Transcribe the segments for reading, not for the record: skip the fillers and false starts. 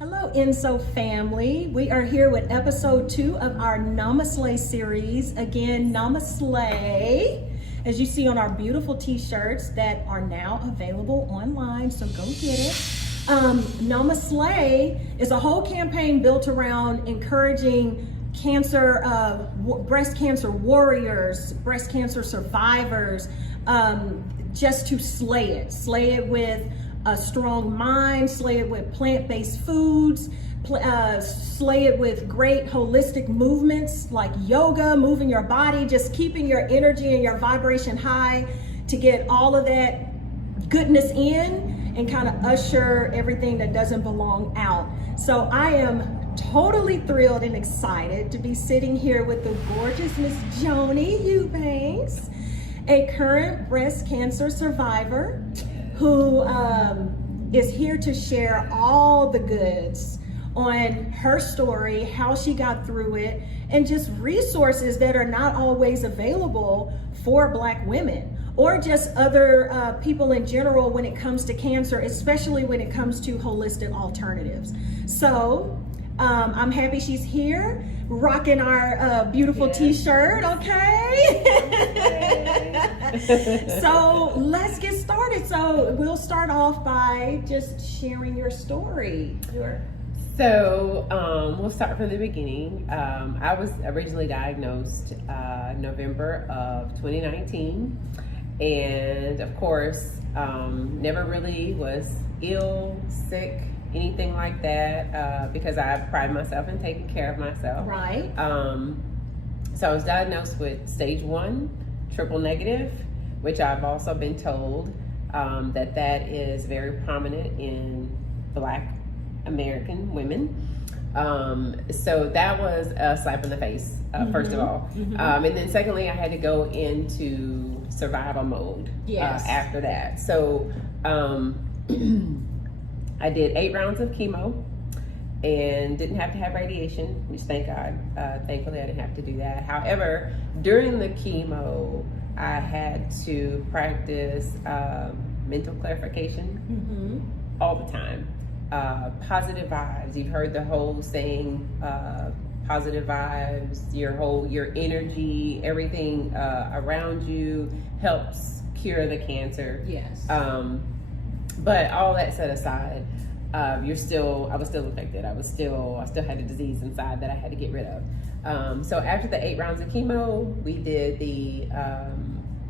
Hello, Enso family. We are here with episode 2 of our Namaslay series. Again, Namaslay, as you see on our beautiful t-shirts that are now available online, so go get it. Namaslay is a whole campaign built around encouraging breast cancer warriors, breast cancer survivors, just to slay it with a strong mind, slay it with plant-based foods, slay it with great holistic movements like yoga, moving your body, just keeping your energy and your vibration high to get all of that goodness in and kind of usher everything that doesn't belong out. So I am totally thrilled and excited to be sitting here with the gorgeous Miss Joannie Eubanks, a current breast cancer survivor who is here to share all the goods on her story, how she got through it, and just resources that are not always available for Black women or just other people in general when it comes to cancer, especially when it comes to holistic alternatives. So I'm happy she's here, rocking our beautiful t-shirt, okay? So let's get started. So we'll start off by just sharing your story. So we'll start from the beginning. I was originally diagnosed November of 2019. And of course, never really was ill, sick, anything like that, because I pride myself in taking care of myself. Right. So I was diagnosed with stage 1 triple negative, which I've also been told that is very prominent in Black American women. So that was a slap in the face, first of all. And then secondly, I had to go into survival mode after that. So I did 8 rounds of chemo and didn't have to have radiation, which thank God. Thankfully, I didn't have to do that. However, during the chemo, I had to practice mental clarification all the time. Positive vibes. You've heard the whole saying, positive vibes, your energy, everything around you helps cure the cancer. Yes. But all that set aside, I was still infected. I still had a disease inside that I had to get rid of. So after the 8 rounds of chemo, we did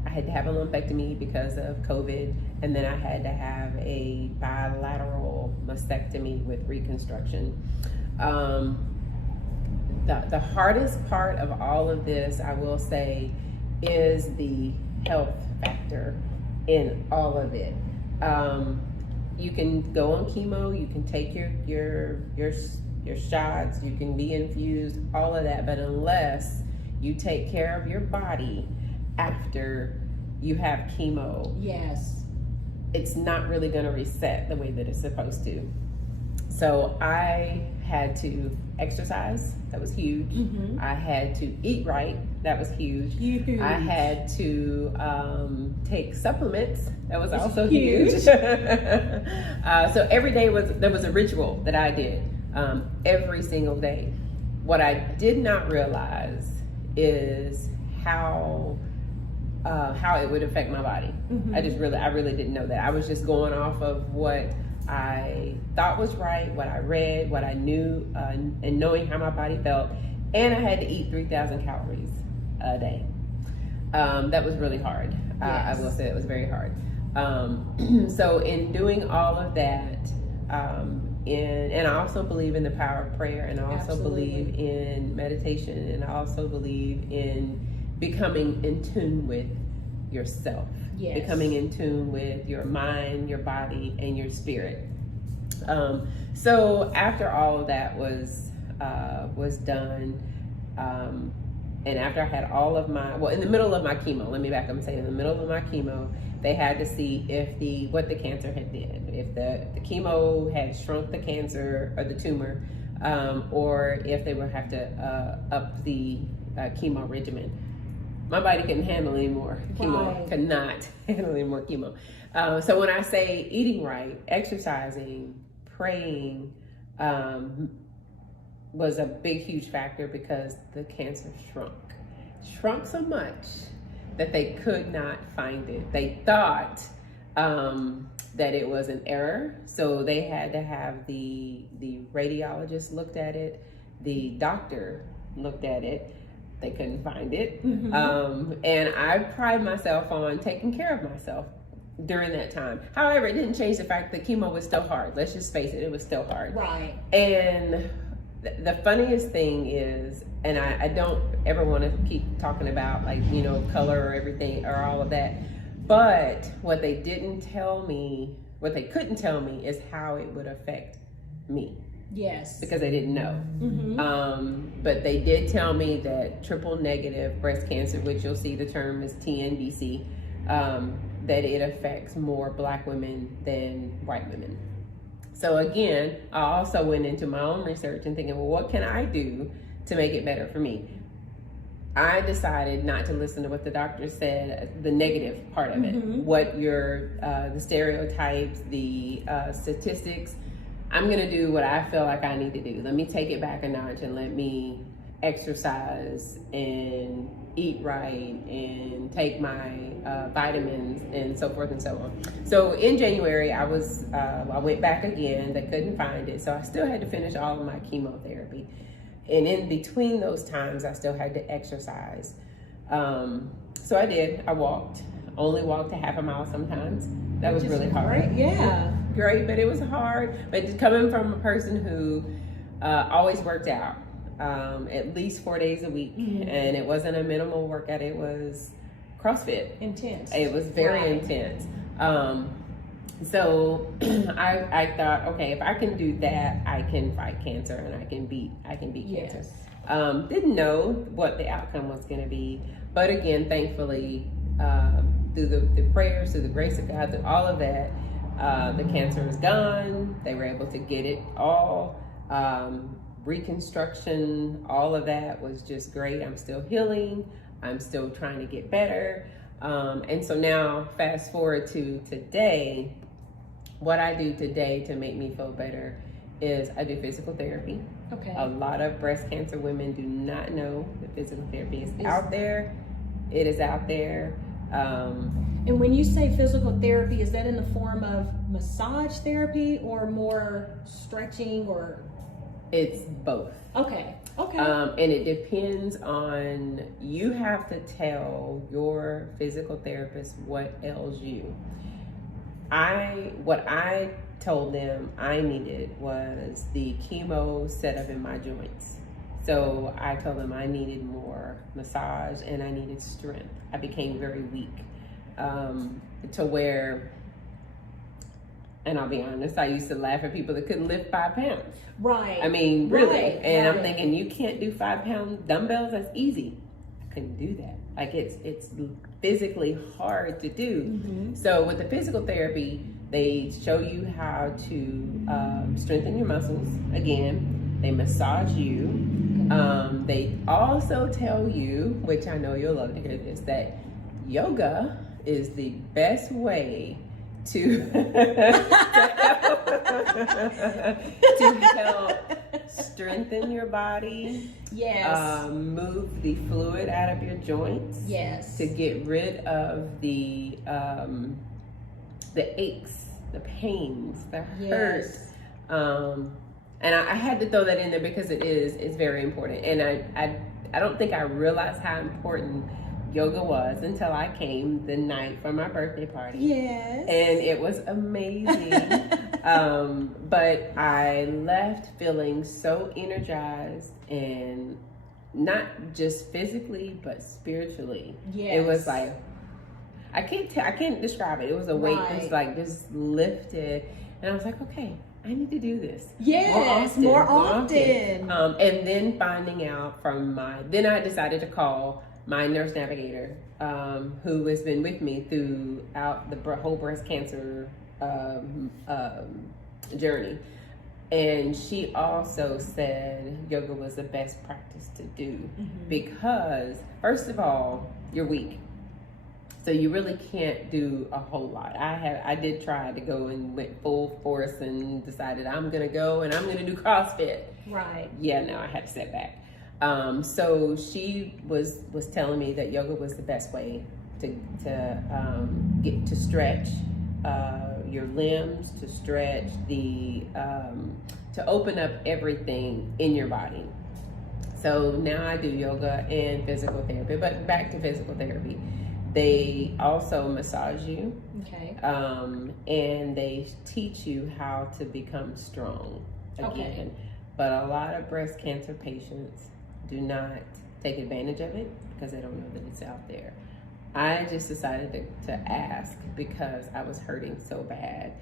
I had to have a lumpectomy because of COVID, and then I had to have a bilateral mastectomy with reconstruction. The hardest part of all of this, I will say, is the health factor in all of it. You can go on chemo, you can take your shots, you can be infused, all of that, but unless you take care of your body after you have chemo, it's not really going to reset the way that it's supposed to. So I had to exercise, that was huge. I had to eat right, that was huge. I had to take supplements, that was also huge. So every day there was a ritual that I did every single day. What I did not realize is how it would affect my body. I really didn't know that. I was just going off of what I thought was right, what I read, what I knew, and knowing how my body felt. And I had to eat 3,000 calories a day. That was really hard. I will say it was very hard. So in doing all of that, and I also believe in the power of prayer, and I also believe in meditation, and I also believe in becoming in tune with yourself, becoming in tune with your mind, your body, and your spirit. So after all of that was done, and after I had all of in the middle of my chemo, let me back up and say, in the middle of my chemo, they had to see what the cancer had did, if the chemo had shrunk the cancer or the tumor, or if they would have to up the chemo regimen. My body couldn't handle any more chemo, could not handle any more chemo. So when I say eating right, exercising, praying, was a big, huge factor because the cancer shrunk so much that they could not find it. They thought that it was an error, so they had to have the radiologist looked at it, the doctor looked at it. They couldn't find it. And I pride myself on taking care of myself during that time. However, it didn't change the fact that chemo was still hard. Let's just face it, it was still hard. Right. And the funniest thing is, and I don't ever want to keep talking about like, you know, color or everything or all of that, but what they couldn't tell me is how it would affect me. Yes. Because they didn't know. But they did tell me that triple negative breast cancer, which you'll see the term is TNBC, that it affects more Black women than white women. So again, I also went into my own research and thinking, well, what can I do to make it better for me? I decided not to listen to what the doctor said, the negative part of it, what the stereotypes, the statistics. I'm gonna do what I feel like I need to do. Let me take it back a notch and let me exercise and eat right and take my vitamins and so forth and so on. So in January, I went back again. They couldn't find it, so I still had to finish all of my chemotherapy. And in between those times, I still had to exercise. So I did. I only walked a half a mile sometimes. That was really hard. Great. Yeah. Great, but it was hard. But coming from a person who always worked out at least 4 days a week, and it wasn't a minimal workout, it was CrossFit. Intense. It was very intense. So I thought, okay, if I can do that, I can fight cancer and I can beat cancer. Didn't know what the outcome was going to be, but again, thankfully, through the prayers, through the grace of God, through all of that, the cancer is gone. They were able to get it all. Reconstruction, all of that was just great. I'm still healing. I'm still trying to get better. And so now fast forward to today, what I do today to make me feel better is I do physical therapy. Okay. A lot of breast cancer women do not know that physical therapy is out there. It is out there. And when you say physical therapy, is that in the form of massage therapy or more stretching or? It's both. Okay. And it depends on, you have to tell your physical therapist what ails you. What I told them I needed was the chemo set up in my joints. So I told them I needed more massage and I needed strength. I became very weak to where, and I'll be honest, I used to laugh at people that couldn't lift 5 pounds. Right. I mean, really. Right. And I'm thinking, you can't do 5 pound dumbbells? That's easy. I couldn't do that. Like it's physically hard to do. So with the physical therapy, they show you how to strengthen your muscles. Again, they massage you. They also tell you, which I know you'll love to hear this, that yoga is the best way to help strengthen your body. Yes. Move the fluid out of your joints. Yes. To get rid of the aches, the pains, the hurt. And I had to throw that in there because it's very important. And I don't think I realized how important yoga was until I came the night for my birthday party. Yes. And it was amazing. But I left feeling so energized, and not just physically, but spiritually. Yes. It was like, I can't describe it. It was a weight that was like just lifted. And I was like, okay, I need to do this. Yes, more often. And then finding out then I decided to call my nurse navigator, who has been with me throughout the whole breast cancer journey. And she also said yoga was the best practice to do because, first of all, you're weak. So you really can't do a whole lot. I did try to go and went full force and decided I'm gonna go and I'm gonna do CrossFit. Right. Yeah, no, I had to step back. So she was telling me that yoga was the best way to get to stretch your limbs, to stretch to open up everything in your body. So now I do yoga and physical therapy, but back to physical therapy. They also massage you. Okay. And they teach you how to become strong again. Okay. But a lot of breast cancer patients do not take advantage of it because they don't know that it's out there. I just decided to ask because I was hurting so bad.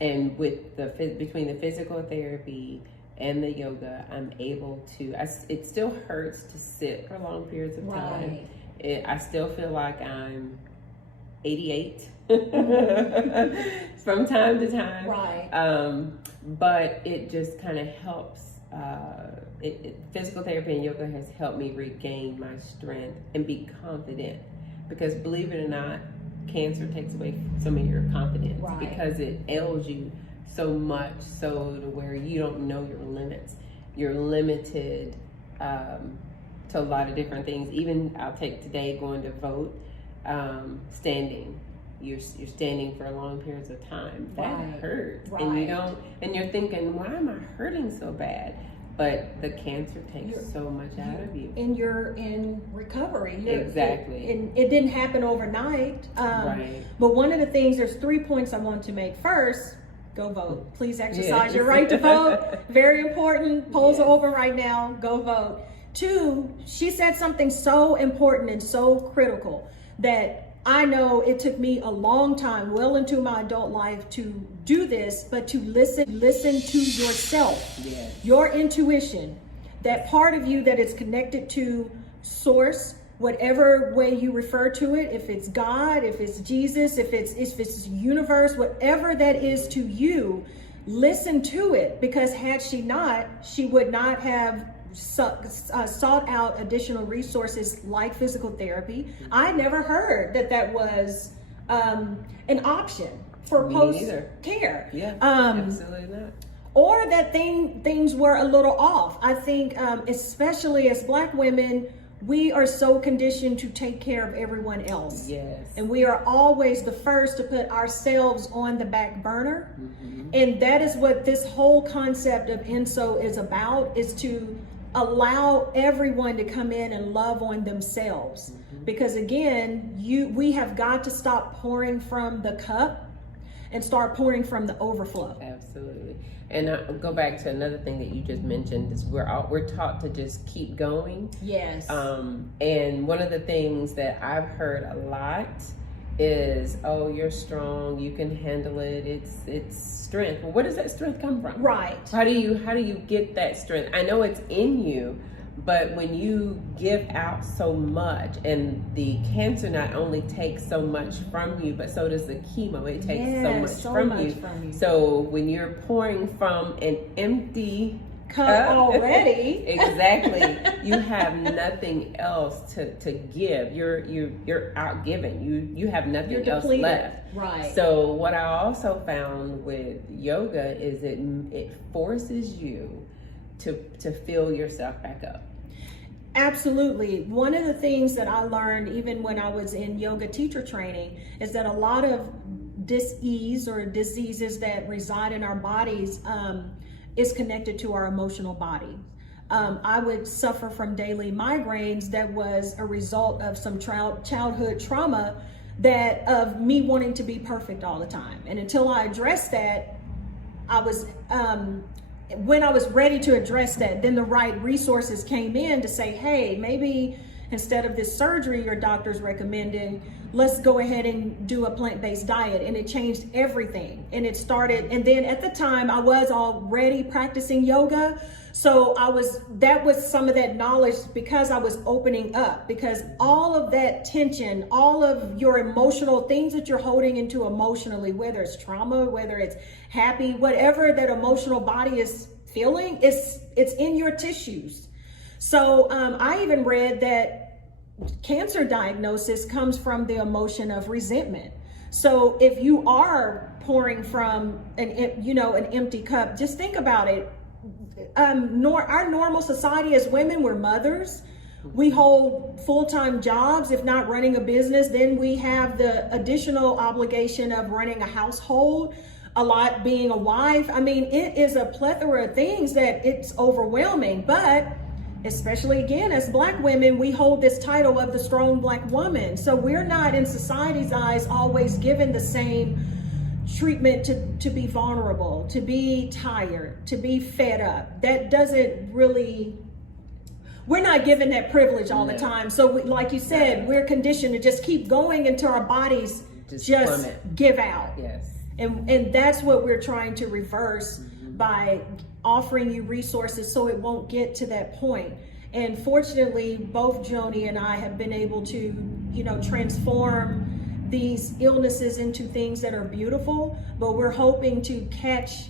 And with between the physical therapy and the yoga, I'm able to, it still hurts to sit for long periods of time. Right. I still feel like I'm 88 from time to time. Right. But it just kind of helps. Physical therapy and yoga has helped me regain my strength and be confident. Because believe it or not, cancer takes away some of your confidence. Right. Because it ails you so much so to where you don't know your limits. You're limited to a lot of different things. Even I'll take today going to vote, standing. You're standing for long periods of time. That Right. hurts. Right. And you're thinking, why am I hurting so bad? But the cancer takes so much out of you. And you're in recovery. Exactly. And it didn't happen overnight. Right. But one of the things, there's 3 points I want to make. First, go vote. Please exercise Yes. your right to vote. Very important. Polls are open right now. Go vote. 2, she said something so important and so critical that I know it took me a long time, well into my adult life, to do this, but to listen to yourself, Yes. your intuition, that part of you that is connected to source, whatever way you refer to it, if it's God, if it's Jesus, if it's universe, whatever that is to you, listen to it, because had she not, she would not have sought out additional resources like physical therapy. I never heard that was an option for post care. Yeah, absolutely not. Or that things were a little off. I think especially as Black women, we are so conditioned to take care of everyone else. Yes. And we are always the first to put ourselves on the back burner. Mm-hmm. And that is what this whole concept of Enso is about, is to allow everyone to come in and love on themselves. Mm-hmm. Because again, we have got to stop pouring from the cup and start pouring from the overflow. Absolutely. And I'll go back to another thing that you just mentioned, is we're taught to just keep going. Yes. And one of the things that I've heard a lot is, oh, you're strong, you can handle it, it's strength. Well, where does that strength come from? Right. How do you get that strength? I know it's in you, but when you give out so much, and the cancer not only takes so much from you, but so does the chemo. It takes so much from you. So when you're pouring from an empty cup already, exactly, you have nothing else to give. You're out giving. You have nothing else left. Right. So what I also found with yoga is it forces you to fill yourself back up. Absolutely. One of the things that I learned even when I was in yoga teacher training is that a lot of dis-ease or diseases that reside in our bodies is connected to our emotional body. I would suffer from daily migraines that was a result of some childhood trauma, that of me wanting to be perfect all the time. And until I addressed that, I was when I was ready to address that, then the right resources came in to say, hey, maybe instead of this surgery your doctor's recommending, let's go ahead and do a plant-based diet. And it changed everything. And it started, and then at the time I was already practicing yoga. So that was some of that knowledge, because I was opening up, because all of that tension, all of your emotional things that you're holding into emotionally, whether it's trauma, whether it's happy, whatever that emotional body is feeling, it's in your tissues. So I even read that cancer diagnosis comes from the emotion of resentment. So if you are pouring from an empty cup, just think about it. Our normal society as women, we're mothers. We hold full-time jobs, if not running a business. Then we have the additional obligation of running a household, a lot being a wife. I mean, it is a plethora of things that it's overwhelming. But especially again, as Black women, we hold this title of the strong Black woman. So we're not, in society's eyes, always given the same treatment to be vulnerable, to be tired, to be fed up. That doesn't really, we're not given that privilege all the time. So like you said, we're conditioned to just keep going until our bodies just give out. Yes. And that's what we're trying to reverse by offering you resources so it won't get to that point. And fortunately, both Joni and I have been able to, transform these illnesses into things that are beautiful, but we're hoping to catch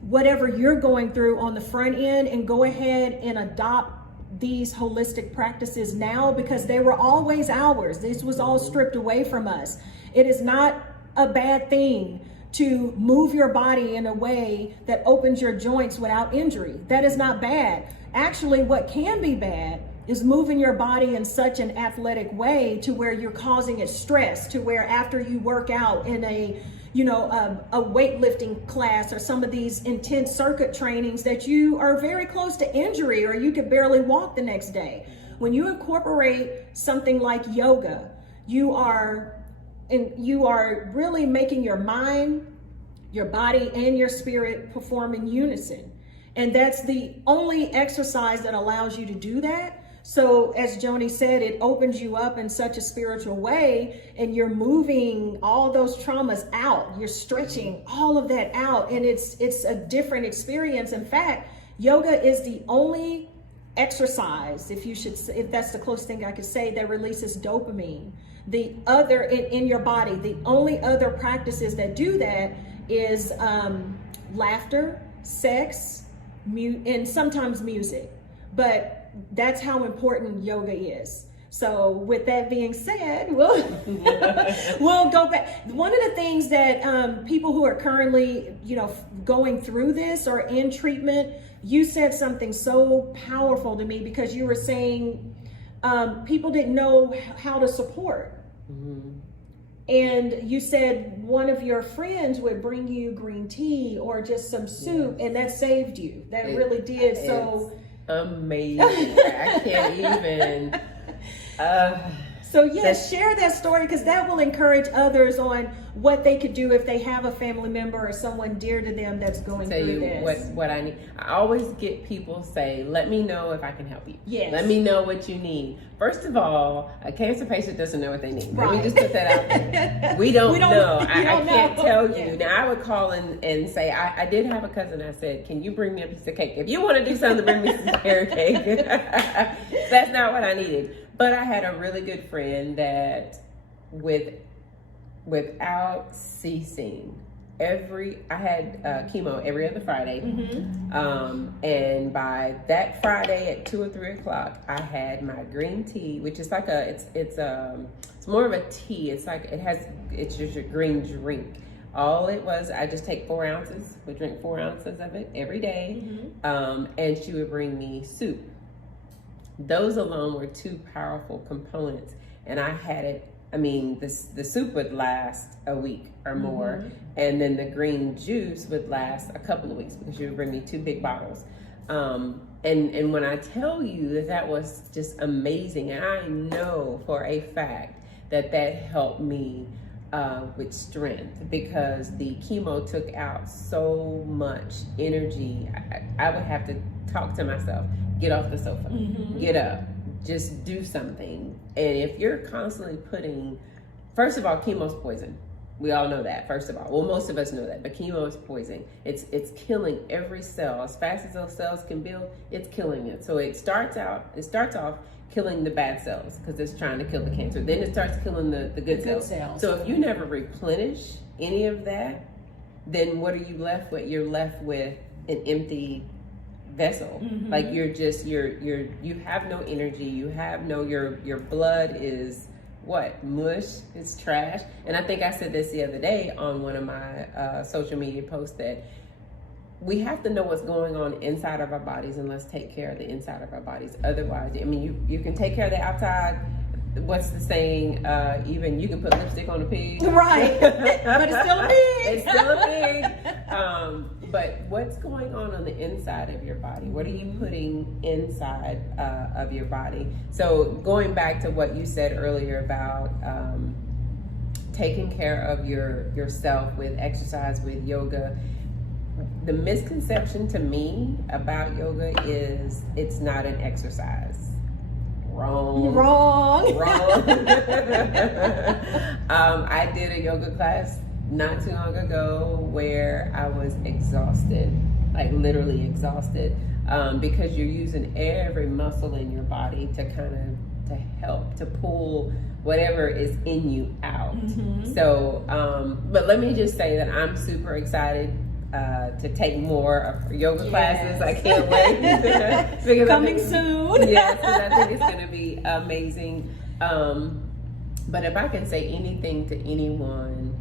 whatever you're going through on the front end and go ahead and adopt these holistic practices now, because they were always ours. This was all stripped away from us. It is not a bad thing to move your body in a way that opens your joints without injury. That is not bad. Actually, what can be bad is moving your body in such an athletic way to where you're causing it stress, to where after you work out in a weightlifting class or some of these intense circuit trainings, that you are very close to injury or you could barely walk the next day. When you incorporate something like yoga, you are really making your mind, your body, and your spirit perform in unison. And that's the only exercise that allows you to do that. So as Joni said, it opens you up in such a spiritual way, and you're moving all those traumas out. You're stretching all of that out, and it's a different experience. In fact, yoga is the only exercise, if that's the closest thing I could say, that releases dopamine. The other in your body, the only other practices that do that is laughter, sex, and sometimes music. But that's how important yoga is. So with that being said, we'll go back. One of the things that people who are currently, going through this or in treatment, you said something so powerful to me, because you were saying people didn't know how to support. And you said one of your friends would bring you green tea or just some soup, and that saved you. That really did. So amazing. I can't even. So yes, share that story, because that will encourage others on what they could do if they have a family member or someone dear to them that's going through this. What I need. I always get people say, "Let me know if I can help you." Yes. Let me know what you need. First of all, a cancer patient doesn't know what they need. Right. Let me just put that out there. We don't know. I can't tell you. Yeah. Now I would call and say, I did have a cousin. I said, "Can you bring me a piece of cake? If you want to do something, bring me some carrot cake." That's not what I needed. But I had a really good friend that without ceasing, I had chemo every other Friday. And by that Friday at 2 or 3 o'clock, I had my green tea, which is like it's more of a tea. It's just a green drink. All it was, I just take 4 ounces, would drink 4 ounces of it every day. And she would bring me soup. Those alone were 2 powerful components. And I had it, the soup would last a week or more. And then the green juice would last a couple of weeks, because she would bring me 2 big bottles. And when I tell you that was just amazing, and I know for a fact that helped me with strength, because the chemo took out so much energy. I would have to talk to myself, get off the sofa, get up, just do something. And if you're constantly first of all, chemo's poison. We all know that, first of all. Well, most of us know that, but chemo is poison. It's killing every cell. As fast as those cells can build, it's killing it. So it starts off killing the bad cells, because it's trying to kill the cancer. Then it starts killing the good cells. So if you never replenish any of that, then what are you left with? You're left with an empty vessel. Like you have no energy, your blood is what? Mush, it's trash. And I think I said this the other day on one of my social media posts, that we have to know what's going on inside of our bodies, and let's take care of the inside of our bodies. Otherwise, I mean, you can take care of the outside. What's the saying? Even you can put lipstick on a pig. Right. But it's still a pig. It's still a pig. But what's going on the inside of your body? What are you putting inside of your body? So going back to what you said earlier about taking care of yourself with exercise, with yoga, the misconception to me about yoga is it's not an exercise. Wrong. I did a yoga class not too long ago where I was exhausted, like literally exhausted, because you're using every muscle in your body to help to pull whatever is in you out. So, but let me just say that I'm super excited to take more of yoga classes. I can't wait. Coming soon. Yes, because I think it's going to be amazing. But if I can say anything to anyone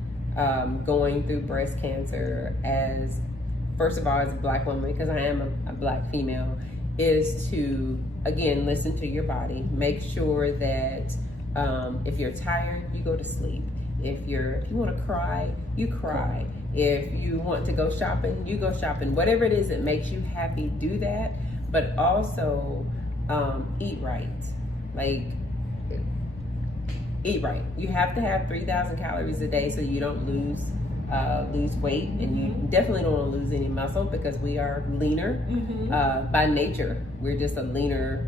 going through breast cancer, as first of all, as a Black woman, because I am a Black female, is to, again, listen to your body. Make sure that if you're tired, you go to sleep. If you want to cry, you cry. If you want to go shopping, you go shopping. Whatever it is that makes you happy, do that. But also eat right. Like, eat right. You have to have 3,000 calories a day so you don't lose weight, and you definitely don't want to lose any muscle, because we are leaner by nature. We're just a leaner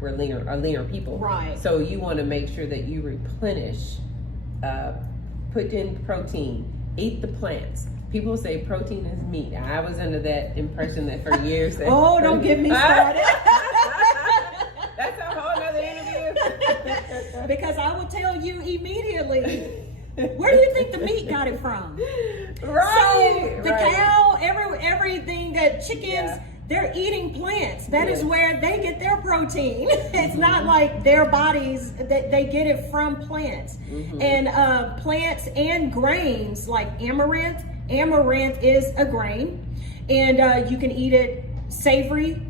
people. Right. So you want to make sure that you replenish. Put in protein. Eat the plants. People say protein is meat. I was under that impression that for years. Don't get me started. That's a whole other interview. Because I will tell you immediately, where do you think the meat got it from? Right. So the cow, everything that chickens, they're eating plants. That is where they get their protein. It's not like their bodies, they get it from plants. And plants and grains, like amaranth. Amaranth is a grain, and you can eat it savory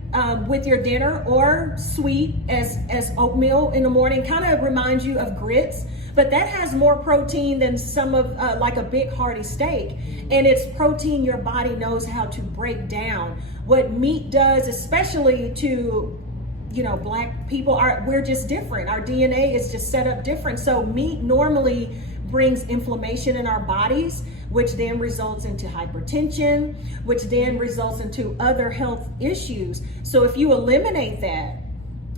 with your dinner, or sweet as oatmeal in the morning. Kind of reminds you of grits, but that has more protein than some of like a big hearty steak, and it's protein your body knows how to break down. What meat does, especially to Black people, we're just different. Our DNA is just set up different. So meat normally brings inflammation in our bodies, which then results into hypertension, which then results into other health issues. So if you eliminate that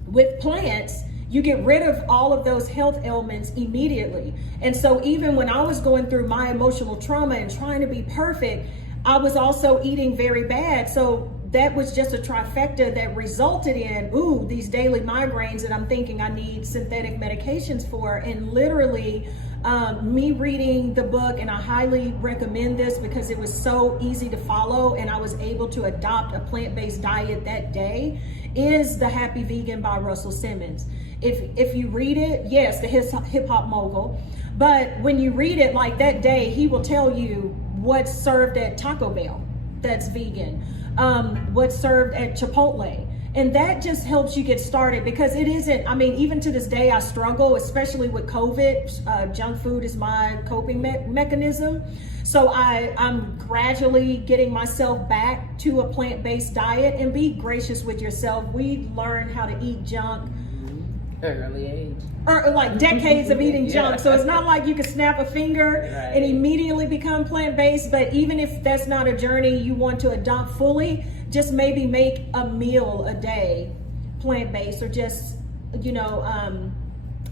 with plants, you get rid of all of those health ailments immediately. And so even when I was going through my emotional trauma and trying to be perfect, I was also eating very bad. So that was just a trifecta that resulted in, these daily migraines that I'm thinking I need synthetic medications for. And literally, me reading the book, and I highly recommend this because it was so easy to follow, and I was able to adopt a plant-based diet that day, is The Happy Vegan by Russell Simmons. If you read it, yes, the hip-hop mogul, but when you read it, like that day, he will tell you what's served at Taco Bell that's vegan, what's served at Chipotle. And that just helps you get started, because it isn't, even to this day, I struggle, especially with COVID. Junk food is my coping mechanism. So I'm gradually getting myself back to a plant-based diet, and be gracious with yourself. We learn how to eat junk early age, or like decades of eating junk. So it's not like you can snap a finger and immediately become plant-based. But even if that's not a journey you want to adopt fully, just maybe make a meal a day plant-based, or just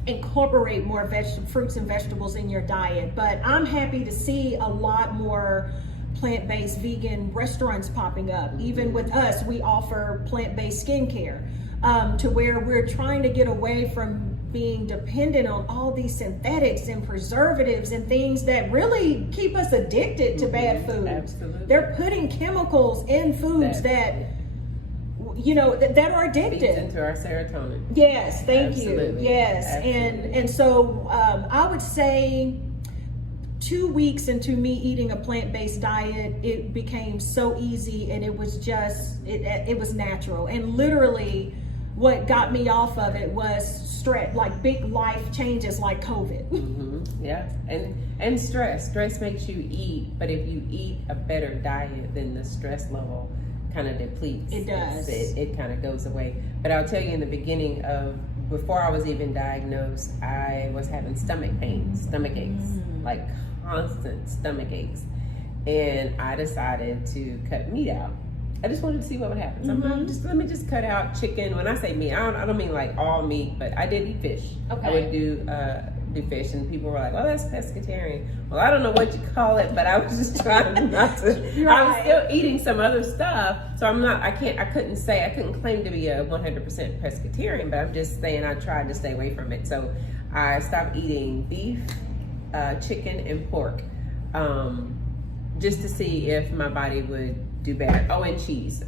incorporate more fruits and vegetables in your diet. But I'm happy to see a lot more plant-based vegan restaurants popping up. Even with us, we offer plant-based skincare, to where we're trying to get away from being dependent on all these synthetics and preservatives and things that really keep us addicted to bad foods. Absolutely. They're putting chemicals in foods that you know, that are Feeds addictive. into our serotonin. Yes, thank Absolutely. you. Yes, Absolutely. and so I would say 2 weeks into me eating a plant-based diet, it became so easy, and it was just it was natural. And literally, what got me off of it was stress, like big life changes, like COVID. Mm-hmm. Yeah, and stress makes you eat, but if you eat a better diet, then the stress level kind of depletes. It does. It kind of goes away. But I'll tell you, in the beginning of, before I was even diagnosed, I was having stomach pains, stomach aches, like constant stomach aches, and I decided to cut meat out. I just wanted to see what would happen. So I'm like, let me just cut out chicken. When I say meat, I don't mean like all meat, but I did eat fish. Okay. I would do fish, and people were like, "Well, that's pescatarian." Well, I don't know what you call it, but I was just trying not to. I was still eating some other stuff, so I'm not. I couldn't claim to be a 100% pescatarian, but I'm just saying I tried to stay away from it. So I stopped eating beef, chicken, and pork, just to see if my body would do bad. Oh, and cheese.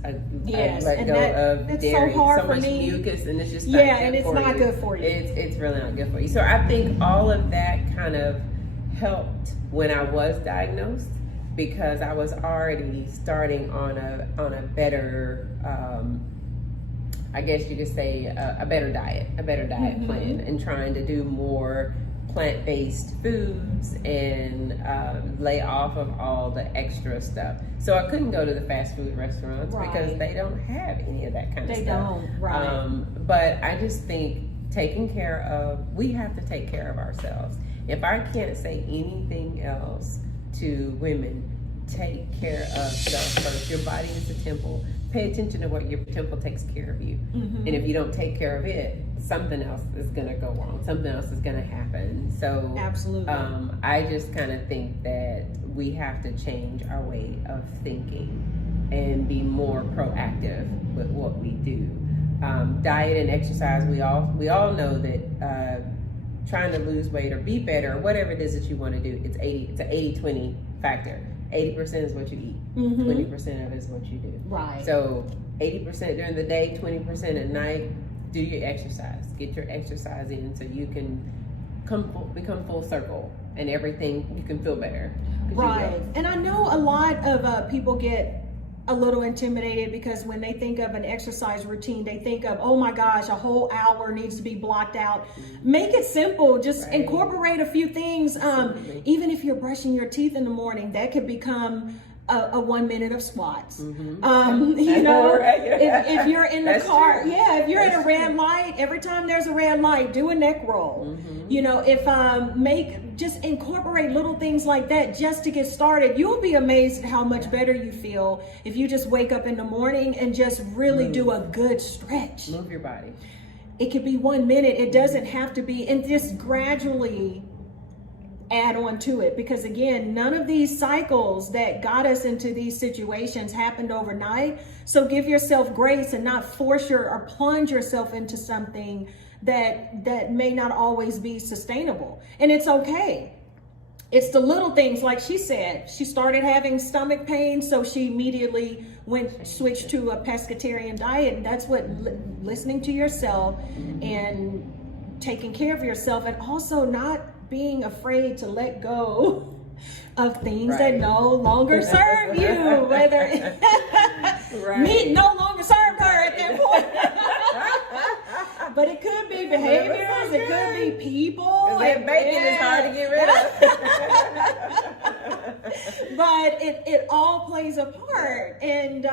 Yes, I let and go of that's dairy. so hard for much me. mucus, and it's just Yeah, not and good it's for not you. good for you. It's really not good for you. So I think all of that kind of helped when I was diagnosed, because I was already starting on a better, I guess you could say a better diet plan, and trying to do more plant-based foods and lay off of all the extra stuff. So I couldn't go to the fast food restaurants because they don't have any of that kind of stuff. They don't, right. But I just think we have to take care of ourselves. If I can't say anything else to women, take care of self first. Your body is a temple. Pay attention to what your temple takes care of you. And if you don't take care of it, something else is going to go wrong. Something else is going to happen. So Absolutely. I just kind of think that we have to change our way of thinking and be more proactive with what we do. Diet and exercise, we all know that trying to lose weight or be better, or whatever it is that you want to do, it's an 80-20 factor. 80% is what you eat, 20% of it is what you do. Right. So 80% during the day, 20% at night. Do your exercise. Get your exercise in so you can become full circle, and everything, you can feel better. Right. And I know a lot of people get a little intimidated because when they think of an exercise routine, they think of, oh my gosh, a whole hour needs to be blocked out. Make it simple. Just incorporate a few things. Even if you're brushing your teeth in the morning, that could become a 1 minute of squats. You know, if you're in the car, if you're at a red light, every time there's a red light, do a neck roll. You know, if just incorporate little things like that just to get started. You'll be amazed at how much better you feel if you just wake up in the morning and just really do a good stretch. Move your body. It could be 1 minute. It doesn't have to be, and just gradually add on to it, because again, none of these cycles that got us into these situations happened overnight. So give yourself grace and not force or plunge yourself into something that may not always be sustainable. And it's okay. It's the little things, like she said. She started having stomach pain, so she immediately switched to a pescatarian diet. And that's what listening to yourself and taking care of yourself, and also not being afraid to let go of things that no longer serve you. Whether meat no longer served her at that point. But it could be behaviors, it could be people. That bacon is hard to get rid of. But it all plays a part, and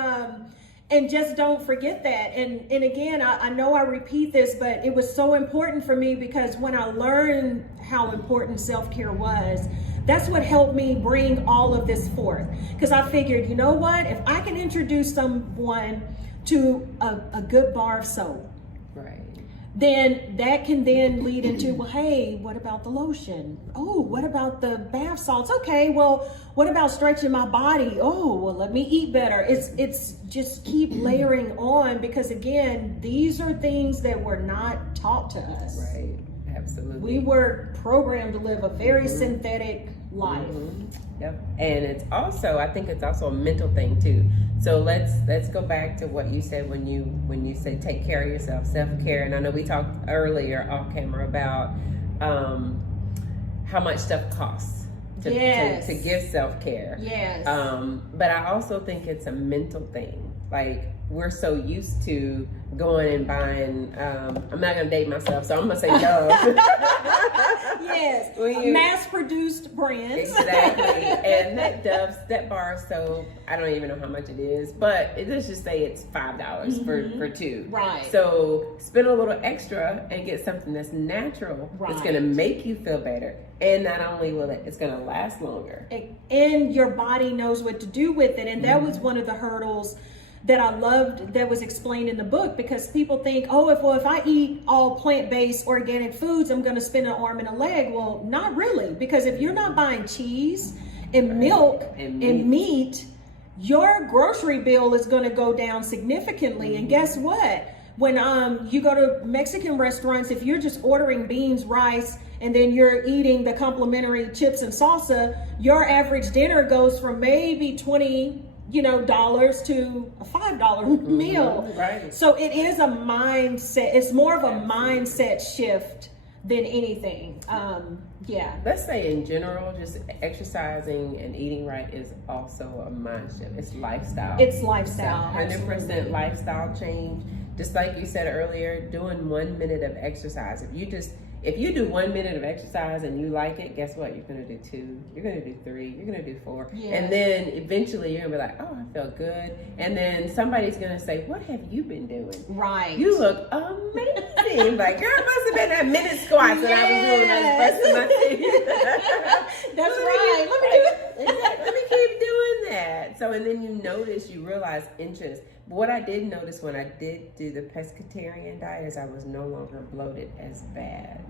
just don't forget that. And again, I know I repeat this, but it was so important for me, because when I learned how important self-care was, that's what helped me bring all of this forth. Because I figured, you know what, if I can introduce someone to a good bar of soap, then that can then lead into, well, hey, what about the lotion? Oh, what about the bath salts? Okay, well, what about stretching my body? Oh, well, let me eat better. It's just keep layering on, because again, these are things that were not taught to us. Right, absolutely. We were programmed to live a very synthetic life. Yep. And it's also, I think it's also a mental thing too. So let's go back to what you said when you say take care of yourself, self-care. And I know we talked earlier off camera about how much stuff costs to give self-care. Yes. But I also think it's a mental thing. Like, we're so used to going and buying, I'm not gonna date myself, so I'm gonna say Dove. Yes, mass-produced brands. Exactly. And that bar of soap, I don't even know how much it is, but let's just say it's $5 for two. Right. So spend a little extra and get something that's natural. Right. It's gonna make you feel better. And not only will it's gonna last longer. And your body knows what to do with it. And that was one of the hurdles that I loved that was explained in the book, because people think, oh, if I eat all plant-based organic foods, I'm going to spend an arm and a leg. Well, not really, because if you're not buying cheese and milk and meat, your grocery bill is going to go down significantly. And guess what? When you go to Mexican restaurants, if you're just ordering beans, rice, and then you're eating the complimentary chips and salsa, your average dinner goes from maybe $20 to a $5 meal. Right. So it is a mindset. It's more of a mindset shift than anything. Let's say in general, just exercising and eating right is also a mind shift. It's lifestyle. It's lifestyle. 100% lifestyle change. Just like you said earlier, doing 1 minute of exercise. If you do 1 minute of exercise and you like it, guess what? You're going to do 2, you're going to do 3, you're going to do 4. Yes. And then eventually you're going to be like, oh, I feel good. And then somebody's going to say, what have you been doing? Right. You look amazing. Like, girl, it must have been that minute squats that I was doing. I was pressing my feet. That's right. Let me keep doing that. So, and then you realize interest. But what I did notice when I did do the pescatarian diet is I was no longer bloated as bad.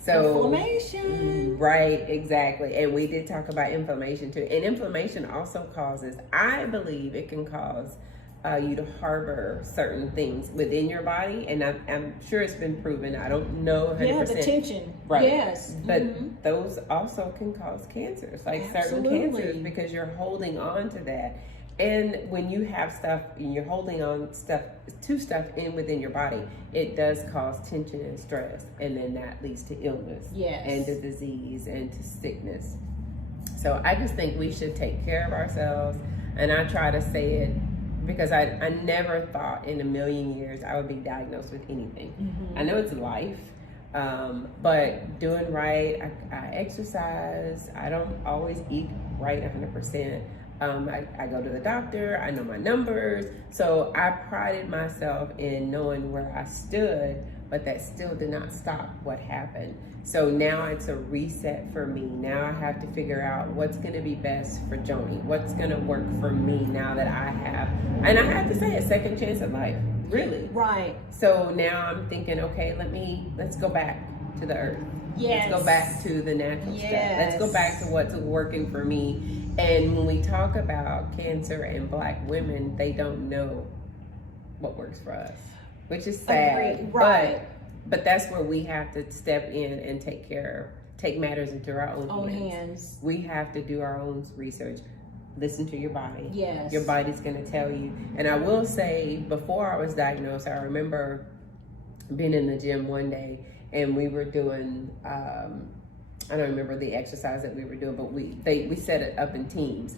So inflammation. Right, exactly. And we did talk about inflammation too. And inflammation also causes, I believe it can cause you to harbor certain things within your body. And I'm sure it's been proven. I don't know 100%. Yeah, the tension. Right. Yes. But those also can cause cancers, like certain cancers, because you're holding on to that. And when you have stuff and you're holding on to stuff within your body, it does cause tension and stress, and then that leads to illness, and to disease and to sickness. So I just think we should take care of ourselves, and I try to say it because I never thought in a million years I would be diagnosed with anything. I know it's life, but doing right, I exercise. I don't always eat right 100%. I go to the doctor, I know my numbers. So I prided myself in knowing where I stood, but that still did not stop what happened. So now it's a reset for me. Now I have to figure out what's gonna be best for Joni, what's gonna work for me now that I have, and I have to say, a second chance at life, really. Right. So now I'm thinking, okay, let's go back to the earth. Yes. Let's go back to the natural stuff. Let's go back to what's working for me. And when we talk about cancer and Black women, they don't know what works for us, which is sad. Right. But that's where we have to step in and take matters into our own hands. We have to do our own research. Listen to your body. Yes. Your body's going to tell you. And I will say, before I was diagnosed, I remember being in the gym one day, and we were doing, I don't remember the exercise that we were doing, but we set it up in teams.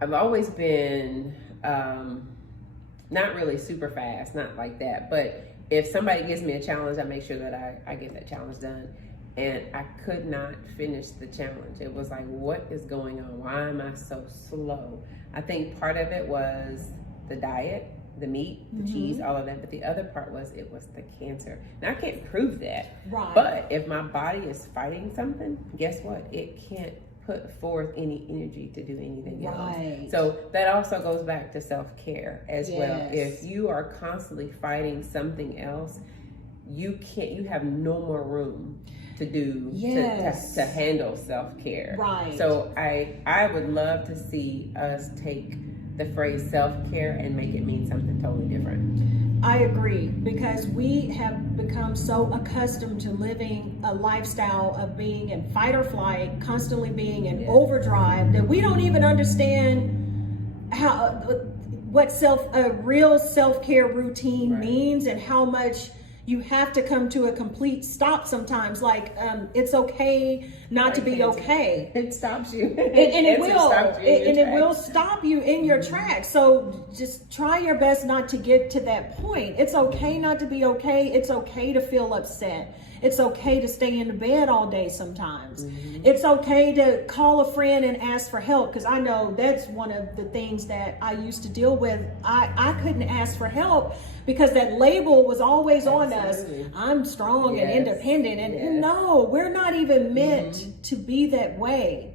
I've always been not really super fast, not like that, but if somebody gives me a challenge, I make sure that I get that challenge done. And I could not finish the challenge. It was like, what is going on? Why am I so slow? I think part of it was the diet, the meat, the cheese, all of that. But the other part was, it was the cancer. Now, I can't prove that. Right. But if my body is fighting something, guess what? It can't put forth any energy to do anything else. So that also goes back to self-care as well. If you are constantly fighting something else, you have no more room to do to handle self-care. Right. So I would love to see us take the phrase self-care and make it mean something totally different. I agree, because we have become so accustomed to living a lifestyle of being in fight or flight, constantly being in overdrive, that we don't even understand what a real self-care routine means, and how much you have to come to a complete stop sometimes. Like, it's okay not to be okay. It stops you. And it will. It will stop you in your tracks. So just try your best not to get to that point. It's okay not to be okay. It's okay to feel upset. It's okay to stay in the bed all day sometimes. It's okay to call a friend and ask for help, because I know that's one of the things that I used to deal with. I couldn't ask for help because that label was always on us. I'm strong and independent, and no, we're not even meant to be that way.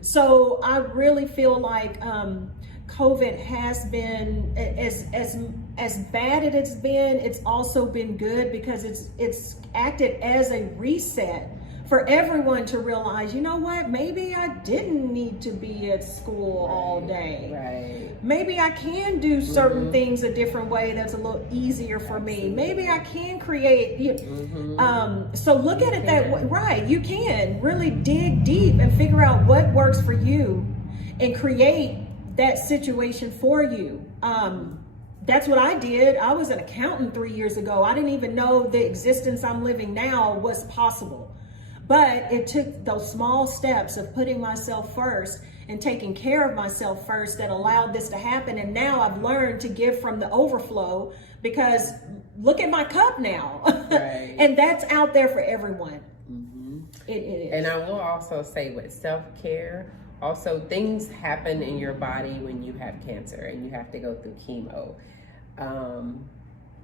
So I really feel like COVID has been, as bad as it's been, it's also been good, because it's acted as a reset for everyone to realize, you know what, maybe I didn't need to be at school all day. Maybe I can do certain things a different way that's a little easier for me. Maybe I can create, so look at it that way. You can really dig deep and figure out what works for you and create that situation for you. That's what I did. I was an accountant 3 years ago. I didn't even know the existence I'm living now was possible. But it took those small steps of putting myself first and taking care of myself first that allowed this to happen. And now I've learned to give from the overflow, because look at my cup now. And that's out there for everyone. It is. And I will also say, with self-care, also, things happen in your body when you have cancer and you have to go through chemo.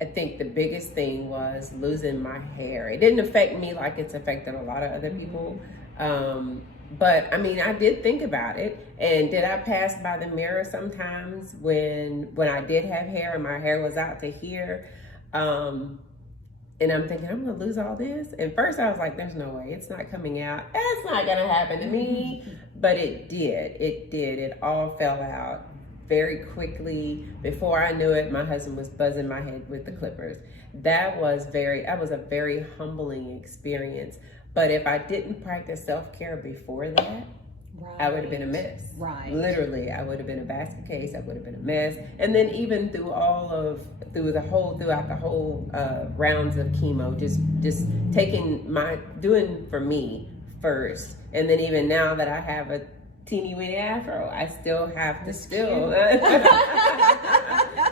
I think the biggest thing was losing my hair. It didn't affect me like it's affected a lot of other people. But I mean, I did think about it. And did I pass by the mirror sometimes when I did have hair and my hair was out to here? And I'm thinking, I'm gonna lose all this. And first I was like, there's no way, it's not coming out. That's not gonna happen to me. But it did. It all fell out very quickly. Before I knew it, my husband was buzzing my head with the clippers. That was a very humbling experience. But if I didn't practice self-care before that, I would have been a mess. Literally, I would have been a basket case. I would have been a mess. And then even throughout the whole rounds of chemo, just doing for me first. And then even now that I have a teeny weeny afro, I still have to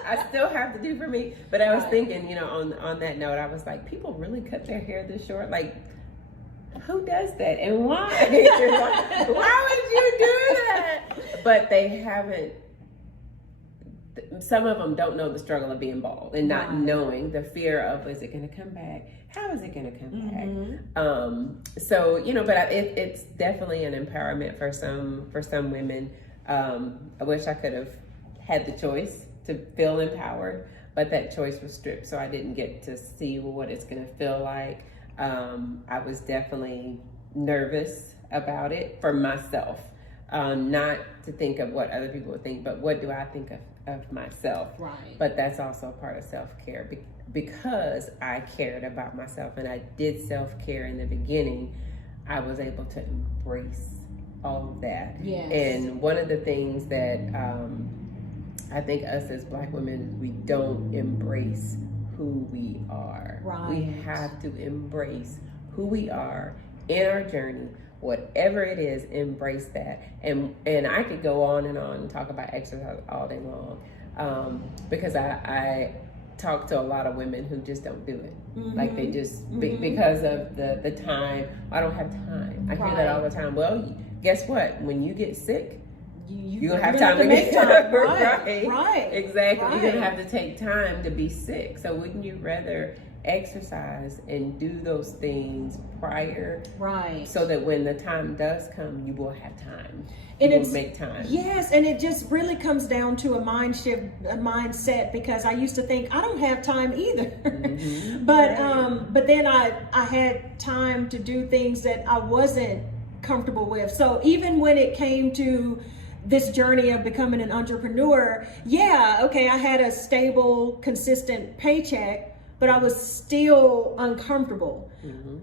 I still have to do for me. But I was thinking, on that note, I was like, people really cut their hair this short? Like, who does that, and why? Why would you do that? But they haven't. Some of them don't know the struggle of being bald and not knowing the fear of, is it going to come back? How is it going to come back? So but it's definitely an empowerment for some women. I wish I could have had the choice to feel empowered, but that choice was stripped, so I didn't get to see what it's going to feel like. I was definitely nervous about it for myself, not to think of what other people would think, but what do I think of myself? But that's also part of self-care, because I cared about myself and I did self-care in the beginning. I was able to embrace all of that. And one of the things that I think us as Black women, we don't embrace who we are. We have to embrace who we are in our journey, whatever it is. Embrace that. And I could go on and talk about exercise all day long, because I talk to a lot of women who just don't do it. Like they just because of the time. I don't have time. I hear that all the time. Well, guess what? When you get sick, you're gonna have time to make time. Right. Exactly. You're gonna have to take time to be sick. So wouldn't you rather exercise and do those things prior? So that when the time does come, you will have time. And you will make time. Yes, and it just really comes down to a mindset, because I used to think I don't have time either. But then I had time to do things that I wasn't comfortable with. So even when it came to this journey of becoming an entrepreneur, yeah, okay, I had a stable, consistent paycheck, but I was still uncomfortable.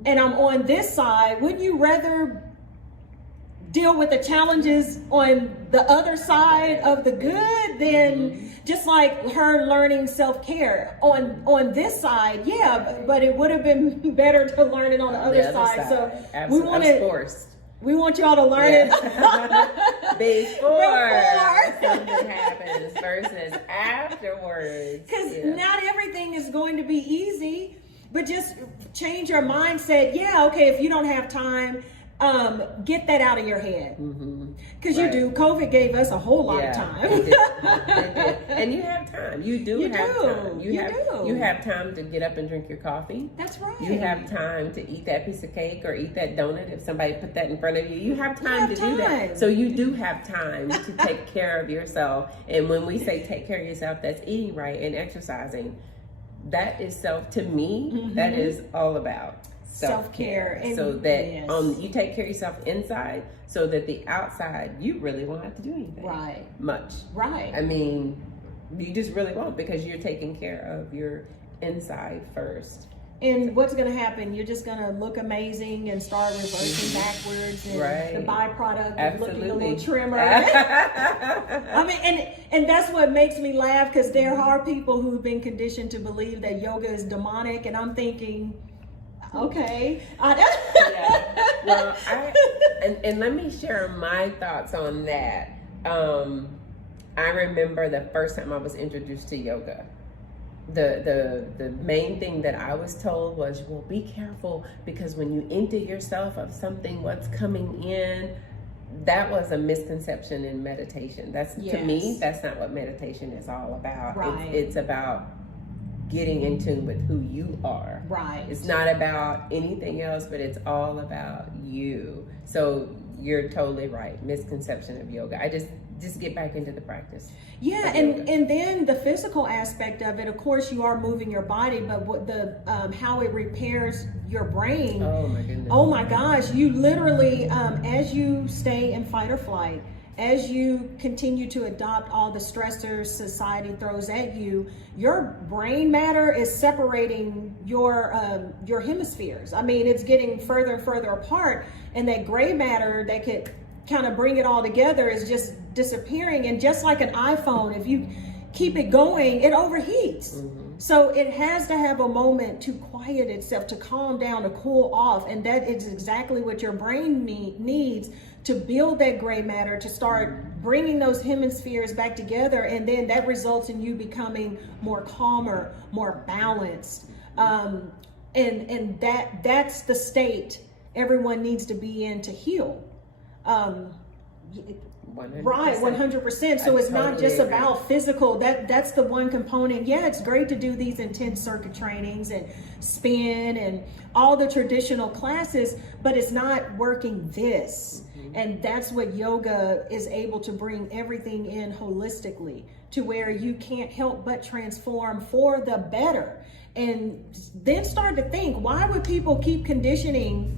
And I'm on this side. Wouldn't you rather deal with the challenges on the other side of the good than just like her learning self-care on this side? Yeah, but it would have been better to learn it on the other side. So we want y'all to learn it before something happens versus afterwards. Because not everything is going to be easy, but just change your mindset. Yeah, okay, if you don't have time, get that out of your head. Because you do. COVID gave us a whole lot of time. It did. And you have time. You have time. You have time to get up and drink your coffee. That's right. You have time to eat that piece of cake or eat that donut if somebody put that in front of you. You have time to do that. So you do have time to take care of yourself. And when we say take care of yourself, that's eating right and exercising. That is to me, that is all about self-care. So that you take care of yourself inside so that the outside, you really won't have to do anything. Much. I mean, you just really won't, because you're taking care of your inside first. And what's going to happen? You're just going to look amazing and start reversing backwards, and the byproduct of looking a little trimmer. I mean, and that's what makes me laugh, because there are people who've been conditioned to believe that yoga is demonic, and I'm thinking, okay. Well, and let me share my thoughts on that. I remember the first time I was introduced to yoga. The main thing that I was told was, well, be careful, because when you empty yourself of something, what's coming in, that was a misconception in meditation. To me, that's not what meditation is all about. It's about getting in tune with who you are. It's not about anything else, but it's all about you. So you're totally right. Misconception of yoga. I just get back into the practice. And then the physical aspect of it, of course, you are moving your body, but what how it repairs your brain. Oh my goodness. Oh my gosh, you literally, as you stay in fight or flight, as you continue to adopt all the stressors society throws at you, your brain matter is separating your hemispheres. I mean, it's getting further and further apart, and that gray matter that could kind of bring it all together is just disappearing. And just like an iPhone, if you keep it going, it overheats. So it has to have a moment to quiet itself, to calm down, to cool off. And that is exactly what your brain needs to build that gray matter, to start bringing those hemispheres back together. And then that results in you becoming more calmer, more balanced. And that's the state everyone needs to be in to heal. 100%. Right, 100%. So it's not just about physical. That's the one component. Yeah, it's great to do these intense circuit trainings and spin and all the traditional classes, but it's not working this. And that's what yoga is able to bring everything in holistically, to where you can't help but transform for the better. And then start to think, why would people keep conditioning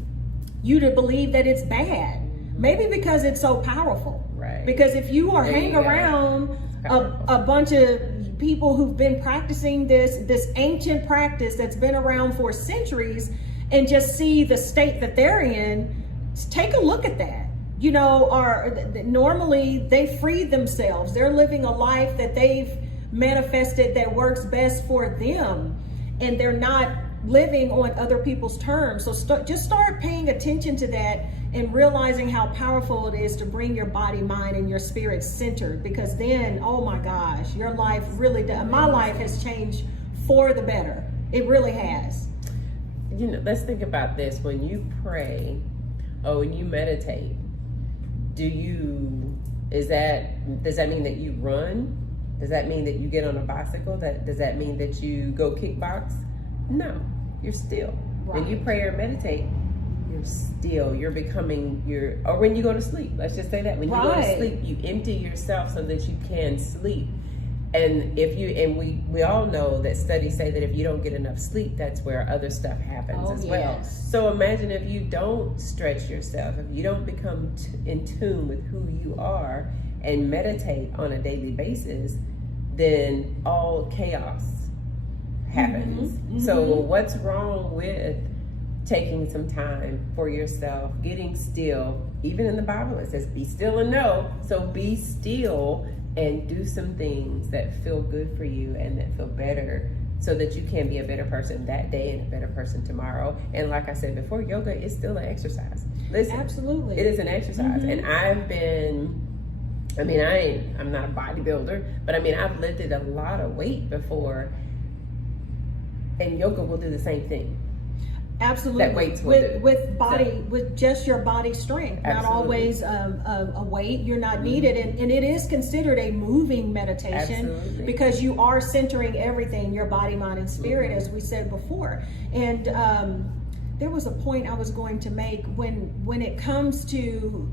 you to believe that it's bad? Maybe because it's so powerful. Because if you are hanging around a bunch of people who've been practicing this ancient practice that's been around for centuries, and just see the state that they're in, take a look at that. You know, normally they freed themselves. They're living a life that they've manifested that works best for them, and they're not living on other people's terms. So just start paying attention to that and realizing how powerful it is to bring your body, mind, and your spirit centered, because then, oh my gosh, your life really does. My life has changed for the better. It really has. You know, let's think about this. When you pray or when you meditate, does that mean that you run? Does that mean that you get on a bicycle? Does that mean that you go kickbox? No, you're still. When you pray or meditate, you're still. Or when you go to sleep, let's just say that. When you go to sleep, you empty yourself so that you can sleep. And we all know that studies say that if you don't get enough sleep, that's where other stuff happens as well. So imagine if you don't stretch yourself, if you don't become in tune with who you are, and meditate on a daily basis, then all chaos happens. So what's wrong with taking some time for yourself, getting still? Even in the Bible it says, be still and know. So be still and do some things that feel good for you and that feel better, so that you can be a better person that day and a better person tomorrow. And like I said before, yoga is still an exercise. Listen, absolutely, it is an exercise. And I'm not a bodybuilder, but I've lifted a lot of weight before, and yoga will do the same thing. Absolutely. That weights will do. With just your body strength, Absolutely. Not always a weight. You're not needed, and it is considered a moving meditation. Absolutely. Because you are centering everything, your body, mind, and spirit, as we said before. And there was a point I was going to make when it comes to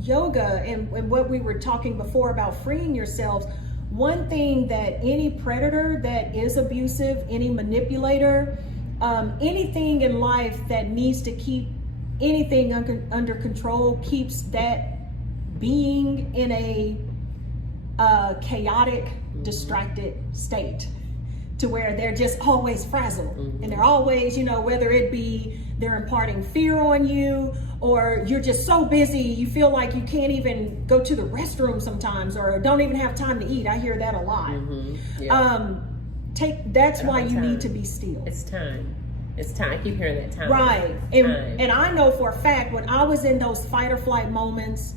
yoga and what we were talking before about freeing yourselves. One thing that any predator that is abusive, any manipulator, anything in life that needs to keep anything under control, keeps that being in a chaotic, distracted state, to where they're just always frazzled. And they're always, whether it be they're imparting fear on you, or you're just so busy you feel like you can't even go to the restroom sometimes, or don't even have time to eat. I hear that a lot. Yeah. That's why you need to be still. It's time. I keep hearing that time. Right. And I know for a fact, when I was in those fight or flight moments,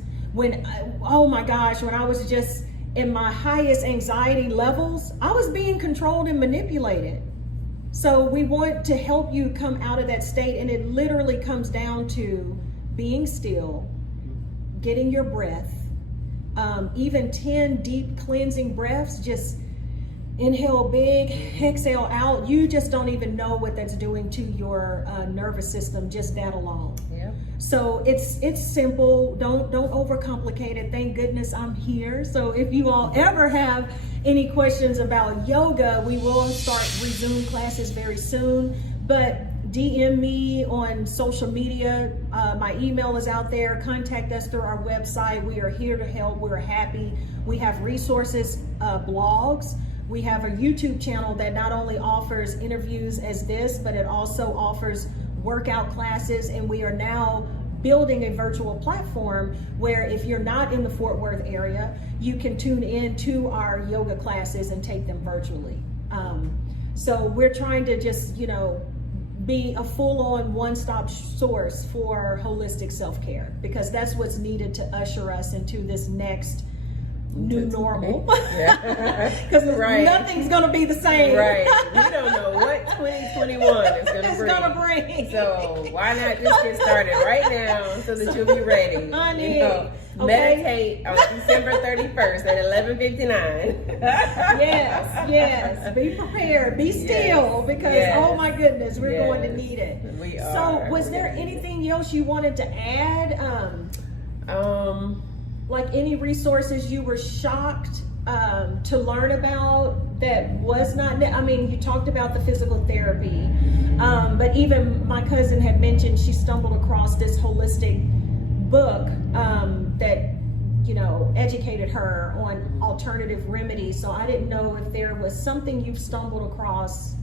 oh my gosh, when I was just in my highest anxiety levels, I was being controlled and manipulated. So we want to help you come out of that state, and it literally comes down to being still, getting your breath, even 10 deep cleansing breaths. Just inhale big, exhale out. You just don't even know what that's doing to your nervous system, just that alone. Yeah. So it's simple. Don't overcomplicate it. Thank goodness I'm here. So if you all ever have any questions about yoga, we will resume classes very soon. But DM me on social media. My email is out there. Contact us through our website. We are here to help. We're happy. We have resources, blogs. We have a YouTube channel that not only offers interviews as this, but it also offers workout classes. And we are now building a virtual platform where if you're not in the Fort Worth area, you can tune in to our yoga classes and take them virtually. So we're trying to just, be a full-on one-stop source for holistic self-care, because that's what's needed to usher us into this next new normal. Because nothing's gonna be the same. Right. We don't know what 2021 is gonna bring. So why not just get started right now so that you'll be ready? Honey. Meditate on December 31st at 11:59. Yes. Be prepared. Be still, because oh my goodness, we're going to need it. We are. So was there anything else you wanted to add? Like any resources you were shocked to learn about that was not, you talked about the physical therapy, but even my cousin had mentioned she stumbled across this holistic book that, educated her on alternative remedies. So I didn't know if there was something you've stumbled across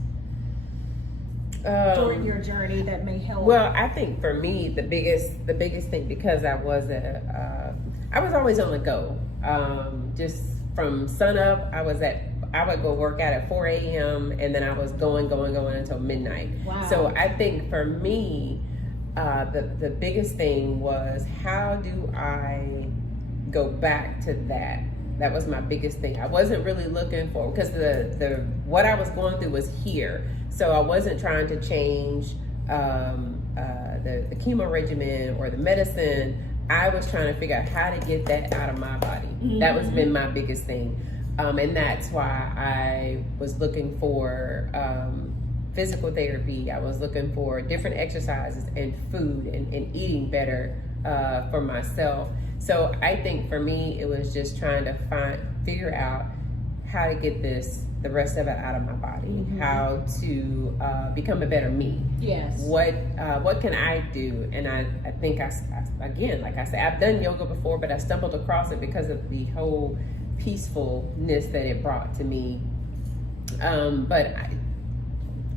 during your journey that may help. Well, I think for me, the biggest thing, because I was always on the go. Just from sun up, I would go work out at 4 a.m. and then I was going until midnight. Wow. So I think for me, the biggest thing was, how do I go back to that? That was my biggest thing. I wasn't really looking for, because the what I was going through was here. So I wasn't trying to change the chemo regimen or the medicine. I was trying to figure out how to get that out of my body. That was been my biggest thing. And that's why I was looking for physical therapy. I was looking for different exercises and food and eating better for myself. So I think for me, it was just trying to figure out how to get the rest of it out of my body, how to become a better me. Yes. What can I do? And I think again, like I said, I've done yoga before, but I stumbled across it because of the whole peacefulness that it brought to me.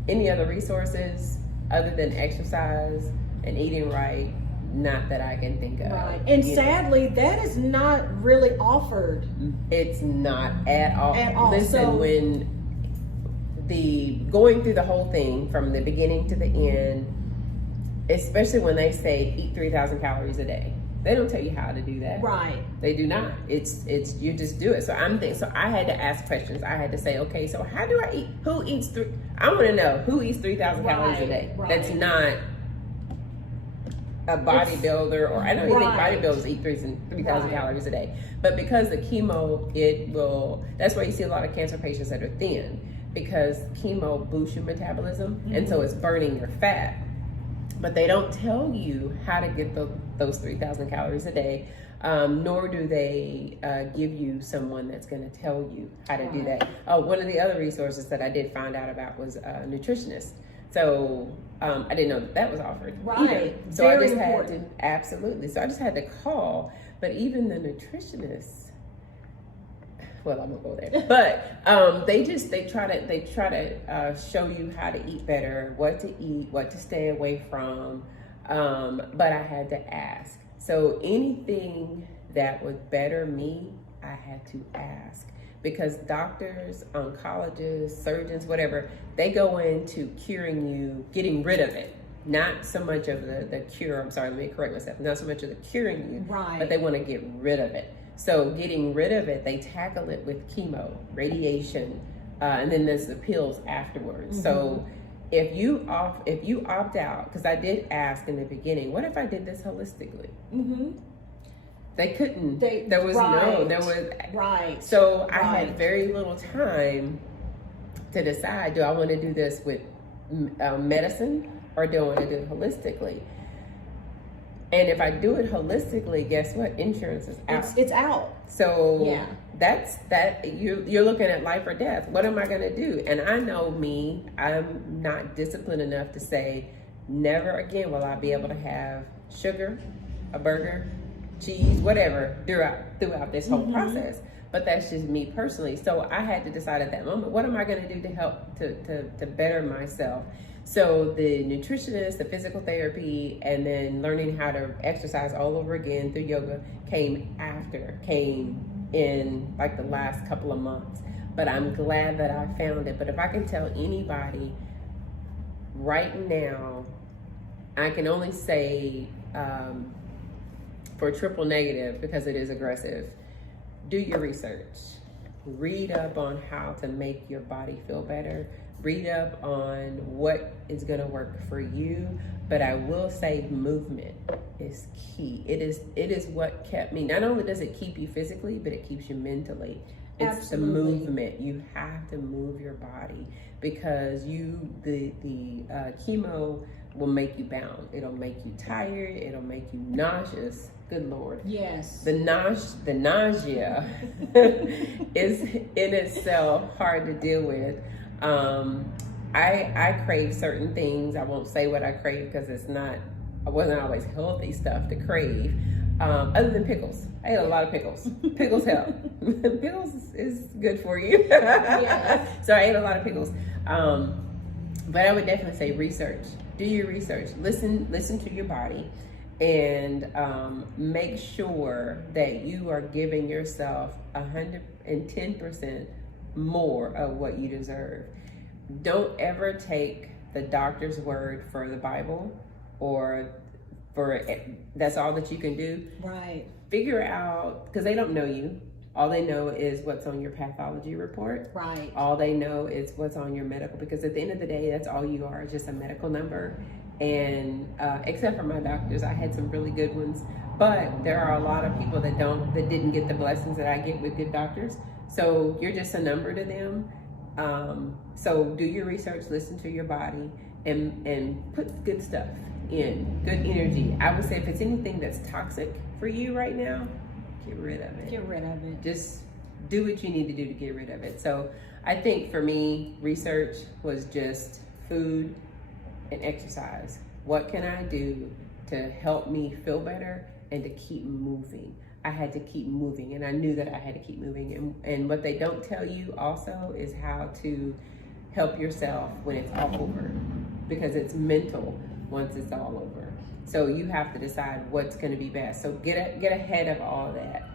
Any other resources other than exercise and eating right? Not that I can think of. Right. And sadly, that is not really offered. It's not at all. At all. Listen, when going through the whole thing from the beginning to the end, especially when they say eat 3,000 calories a day, they don't tell you how to do that. Right. They do not. It's you just do it. So so I had to ask questions. I had to say, okay, so how do I eat? Who eats I want to know who eats 3,000 calories a day. Right. That's not a bodybuilder, or I don't even think bodybuilders eat 3,000 calories a day. But because the chemo, that's why you see a lot of cancer patients that are thin, because chemo boosts your metabolism, and so it's burning your fat. But they don't tell you how to get those 3,000 calories a day, nor do they give you someone that's going to tell you how to do that. Oh, one of the other resources that I did find out about was a nutritionist. So I didn't know that was offered either. So Very I just important. had to, absolutely. So I just had to call, but even the nutritionist, well, I'm gonna go there. But they try to show you how to eat better, what to eat, what to stay away from. But I had to ask. So anything that would better me, I had to ask. Because doctors, oncologists, surgeons, whatever, they go into curing you, getting rid of it. Not so much of the cure, I'm sorry, let me correct myself. Not so much of the curing you, but they want to get rid of it. So getting rid of it, they tackle it with chemo, radiation, and then there's the pills afterwards. So if you opt out, because I did ask in the beginning, what if I did this holistically? They couldn't. There was So I had very little time to decide, do I want to do this with medicine or do I want to do it holistically? And if I do it holistically, guess what? Insurance is out. It's out. So you're looking at life or death. What am I going to do? And I know me, I'm not disciplined enough to say, never again will I be able to have sugar, a burger, cheese, whatever, throughout this whole process. But that's just me personally. So I had to decide at that moment, what am I going to do to help to better myself? So the nutritionist, the physical therapy, and then learning how to exercise all over again through yoga came in like the last couple of months. But I'm glad that I found it. But if I can tell anybody right now, I can only say, for triple negative, because it is aggressive, do your research. Read up on how to make your body feel better. Read up on what is going to work for you. But I will say movement is key. It is what kept me. Not only does it keep you physically, but it keeps you mentally. It's the movement. You have to move your body, because the chemo will make you bound. It'll make you tired. It'll make you nauseous. Good Lord. Yes. The nausea is in itself hard to deal with. I crave certain things. I won't say what I crave because it wasn't always healthy stuff to crave. Other than pickles. I ate a lot of pickles. Pickles help. Pickles is good for you. So I ate a lot of pickles. But I would definitely say research. Do your research. Listen to your body, and make sure that you are giving yourself 110% more of what you deserve. Don't ever take the doctor's word for the Bible, or for that's all that you can do. Right. Figure out, because they don't know you. All they know is what's on your pathology report. Right. All they know is what's on your medical, because at the end of the day, that's all you are, just a medical number. And except for my doctors, I had some really good ones, but there are a lot of people that didn't get the blessings that I get with good doctors. So you're just a number to them. So do your research, listen to your body, and put good stuff in, good energy. I would say if it's anything that's toxic for you right now, get rid of it. Get rid of it. Just do what you need to do to get rid of it. So I think for me, research was just food and exercise. What can I do to help me feel better and to keep moving? I had to keep moving, and I knew that I had to keep moving. And what they don't tell you also is how to help yourself when it's all over, because it's mental once it's all over. So you have to decide what's going to be best. So get ahead of all of that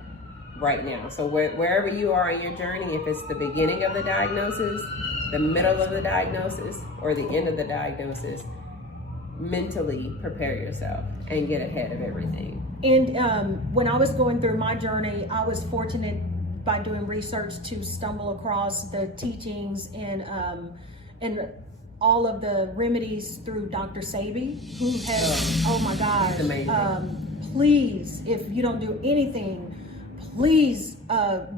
right now. So wherever you are in your journey, if it's the beginning of the diagnosis, the middle of the diagnosis, or the end of the diagnosis, mentally prepare yourself and get ahead of everything. And when I was going through my journey, I was fortunate by doing research to stumble across the teachings and all of the remedies through Dr. Sebi, who has, oh my God, please, if you don't do anything, please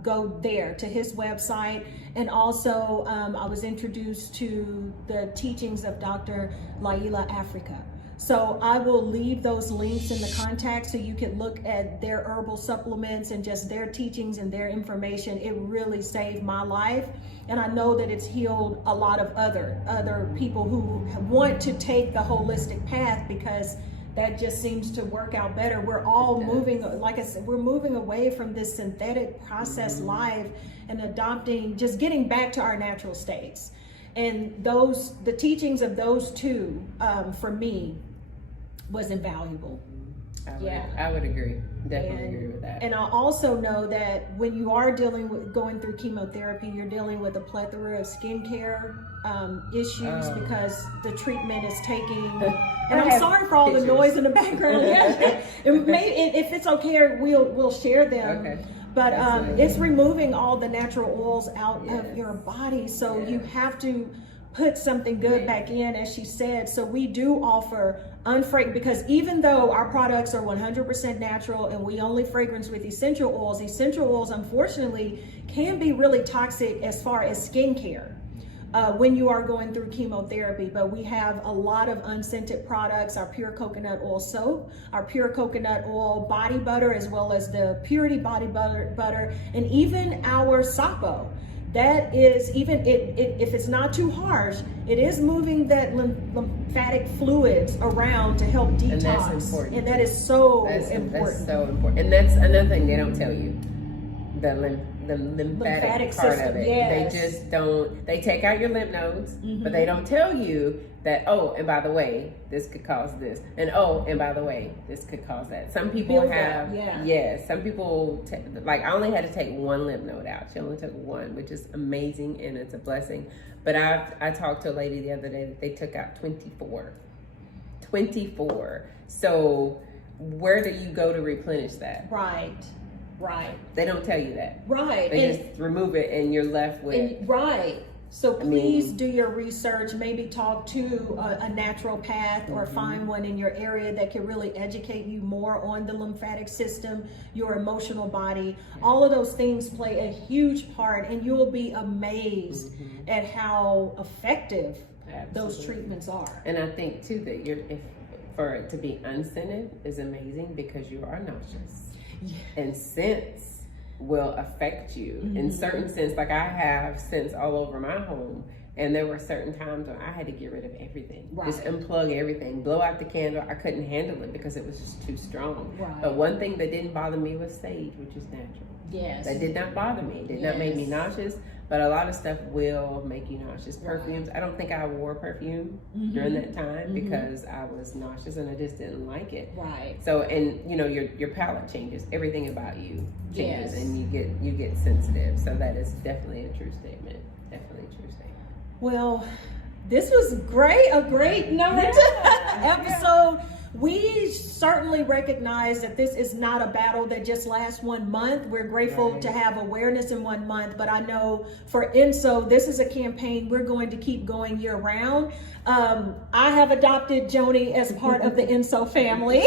go there to his website. And also I was introduced to the teachings of Dr. Laila Africa. So I will leave those links in the contact so you can look at their herbal supplements and just their teachings and their information. It really saved my life. And I know that it's healed a lot of other people who want to take the holistic path, because that just seems to work out better. We're all moving, like I said, we're moving away from this synthetic processed life and adopting, just getting back to our natural states. And the teachings of those two, for me, was invaluable. I would agree. Definitely agree with that. And I also know that when you are going through chemotherapy, you're dealing with a plethora of skincare issues because the treatment is taking. And I'm sorry for all the noise in the background. And maybe if it's okay, we'll share them. Okay. But it's removing all the natural oils out of your body, so you have to put something good back in, as she said. So we do offer unfragrant, because even though our products are 100% natural and we only fragrance with essential oils unfortunately can be really toxic as far as skincare when you are going through chemotherapy. But we have a lot of unscented products, our pure coconut oil soap, our pure coconut oil body butter, as well as the purity body butter, and even our Sapō. That is, even if it's not too harsh, it is moving that lymphatic fluids around to help detox. And that's important. And that is so important. That's so important. And that's another thing they don't tell you. The lymphatic part of it. Yes. They just don't, they take out your lymph nodes, but they don't tell you that, oh, and by the way, this could cause this. And oh, and by the way, this could cause that. Some people some people, like I only had to take one lymph node out. She only took one, which is amazing and it's a blessing. But I talked to a lady the other day that they took out 24. 24. So where do you go to replenish that? Right. They don't tell you that. Right. They just remove it and you're left with. So please do your research, maybe talk to a naturopath or find one in your area that can really educate you more on the lymphatic system, your emotional body. All of those things play a huge part, and you'll be amazed at how effective those treatments are. And I think too that for it to be unscented is amazing, because you are nauseous. And scents will affect you in certain scents. Like I have scents all over my home, and there were certain times when I had to get rid of everything, just unplug everything, blow out the candle. I couldn't handle it because it was just too strong. But one thing that didn't bother me was sage, which is natural. That did not bother me. It did not make me nauseous. But a lot of stuff will make you nauseous. Perfumes, I don't think I wore perfume during that time because I was nauseous and I just didn't like it. So, and you know, your palate changes. Everything about you changes, and you get sensitive. So that is definitely a true statement. Definitely a true statement. Well, this was great. A great number 2 episode. We certainly recognize that this is not a battle that just lasts 1 month. We're grateful to have awareness in 1 month, but I know for Enso, this is a campaign we're going to keep going year round. I have adopted Joni as part of the Enso family.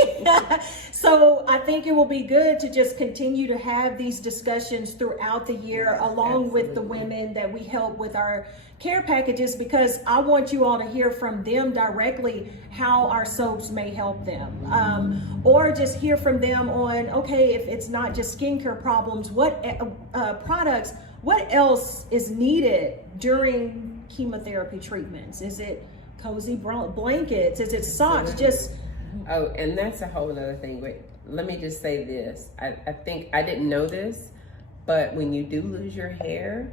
So I think it will be good to just continue to have these discussions throughout the year, along with the women that we help with our care packages, because I want you all to hear from them directly how our soaps may help help them. Or just hear from them on, okay, if it's not just skincare problems, what products, what else is needed during chemotherapy treatments? Is it cozy blankets? Is it socks? Just Oh, and that's a whole other thing. Wait, let me just say this. I think I didn't know this, but when you do lose your hair,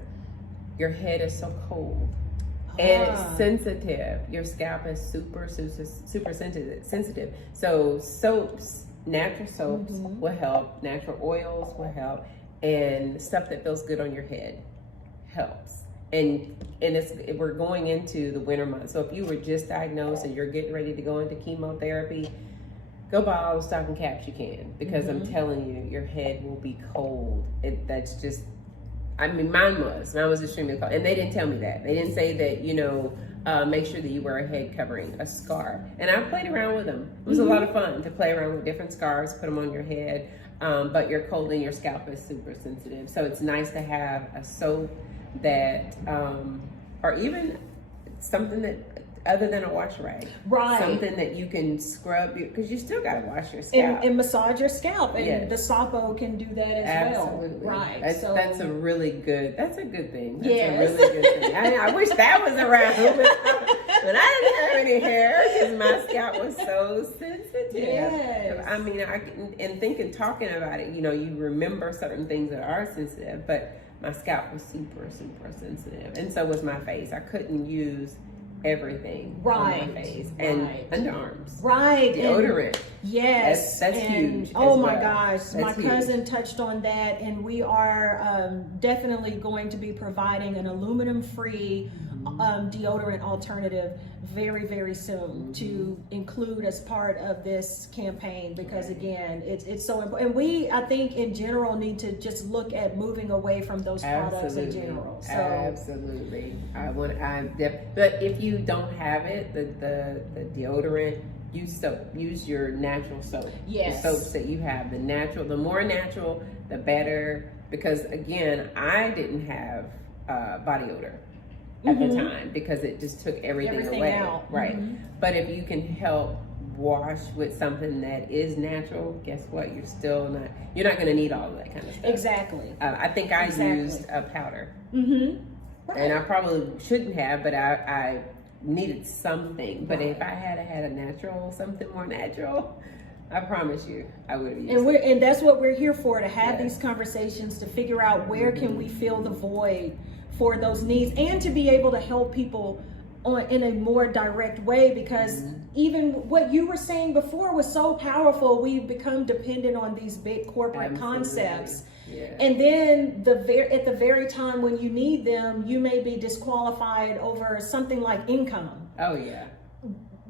your head is so cold. And it's sensitive. Your scalp is super sensitive. So soaps, natural soaps will help. Natural oils will help. And stuff that feels good on your head helps. And we're going into the winter months. So if you were just diagnosed and you're getting ready to go into chemotherapy, go buy all the stocking caps you can, because I'm telling you, your head will be cold. That's just, I mean, mine was extremely cold. And they didn't tell me that. They didn't say that, make sure that you wear a head covering, a scarf. And I played around with them. It was a lot of fun to play around with different scarves, put them on your head. But you're cold and your scalp is super sensitive. So it's nice to have a soap that, or even something that, other than a wash rag, right? Something that you can scrub, because you still got to wash your scalp and massage your scalp, and the Sapō can do that as well, right? That's a really good. That's a good thing. That's yes. a really good thing. I wish that was around, but I didn't have any hair because my scalp was so sensitive. Yes. I mean, and thinking, talking about it, you remember certain things that are sensitive, but my scalp was super sensitive, and so was my face. I couldn't use everything right on my face and underarms, right? Deodorant, yes, that's huge. Oh my gosh, that's my huge. cousin touched on that, and we are definitely going to be providing an aluminum-free deodorant alternative very soon to include as part of this campaign, because again, it's so important. And we, I think, in general, need to just look at moving away from those products in general. So absolutely, but if you don't have it, the deodorant, use soap. Use your natural soap. Yes. The soaps that you have, the more natural, the better. Because again, I didn't have body odor at the time, because it just took everything away. Out. Right. But if you can help wash with something that is natural, guess what? You're not going to need all of that kind of stuff. Exactly. I think I used a powder. Right. And I probably shouldn't have, but I needed something. But if I had a natural, something more natural, I promise you, I would have used it. And that's what we're here for, to have these conversations, to figure out where can we fill the void for those needs, and to be able to help people in a more direct way, because even what you were saying before was so powerful. We've become dependent on these big corporate concepts. Yeah. And then at the very time when you need them, you may be disqualified over something like income. Oh yeah.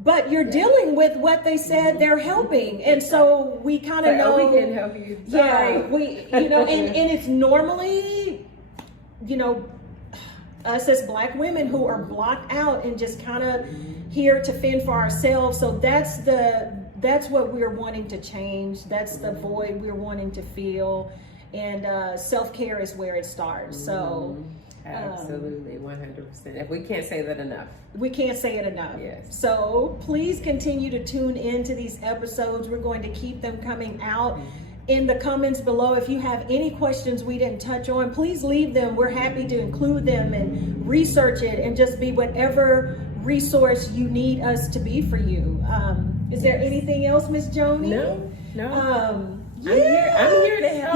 But you're dealing with what they said they're helping, and so we kind of know. We can help you. Sorry. Yeah, and it's normally, us as Black women who are blocked out and just kind of here to fend for ourselves. So that's what we're wanting to change. That's the void we're wanting to fill, and self-care is where it starts. So absolutely, 100%. If we can't say that enough. We can't say it enough. Yes. So please continue to tune into these episodes. We're going to keep them coming out. In the comments below, if you have any questions we didn't touch on, please leave them. We're happy to include them and research it and just be whatever resource you need us to be for you. Is there anything else, Miss Joanie? No. I'm here to help.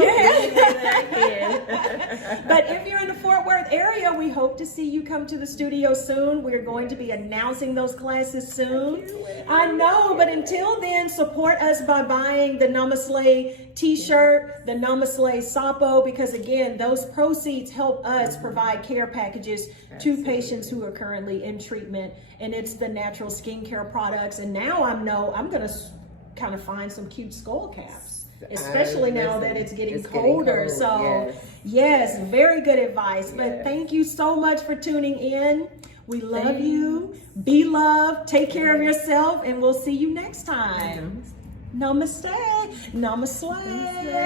But if you're in the Fort Worth area, we hope to see you come to the studio soon. We're going to be announcing those classes soon. I know, but until then, support us by buying the Namaslay t-shirt, the Namaslay Sapō, because again, those proceeds help us provide care packages to patients who are currently in treatment. And it's the natural skincare products. And now I'm going to kind of find some cute skull caps. Especially now that it's getting colder. So yes, very good advice. But thank you so much for tuning in. We love you. Be loved. Take care of yourself, and we'll see you next time. Namaste. Namaslay.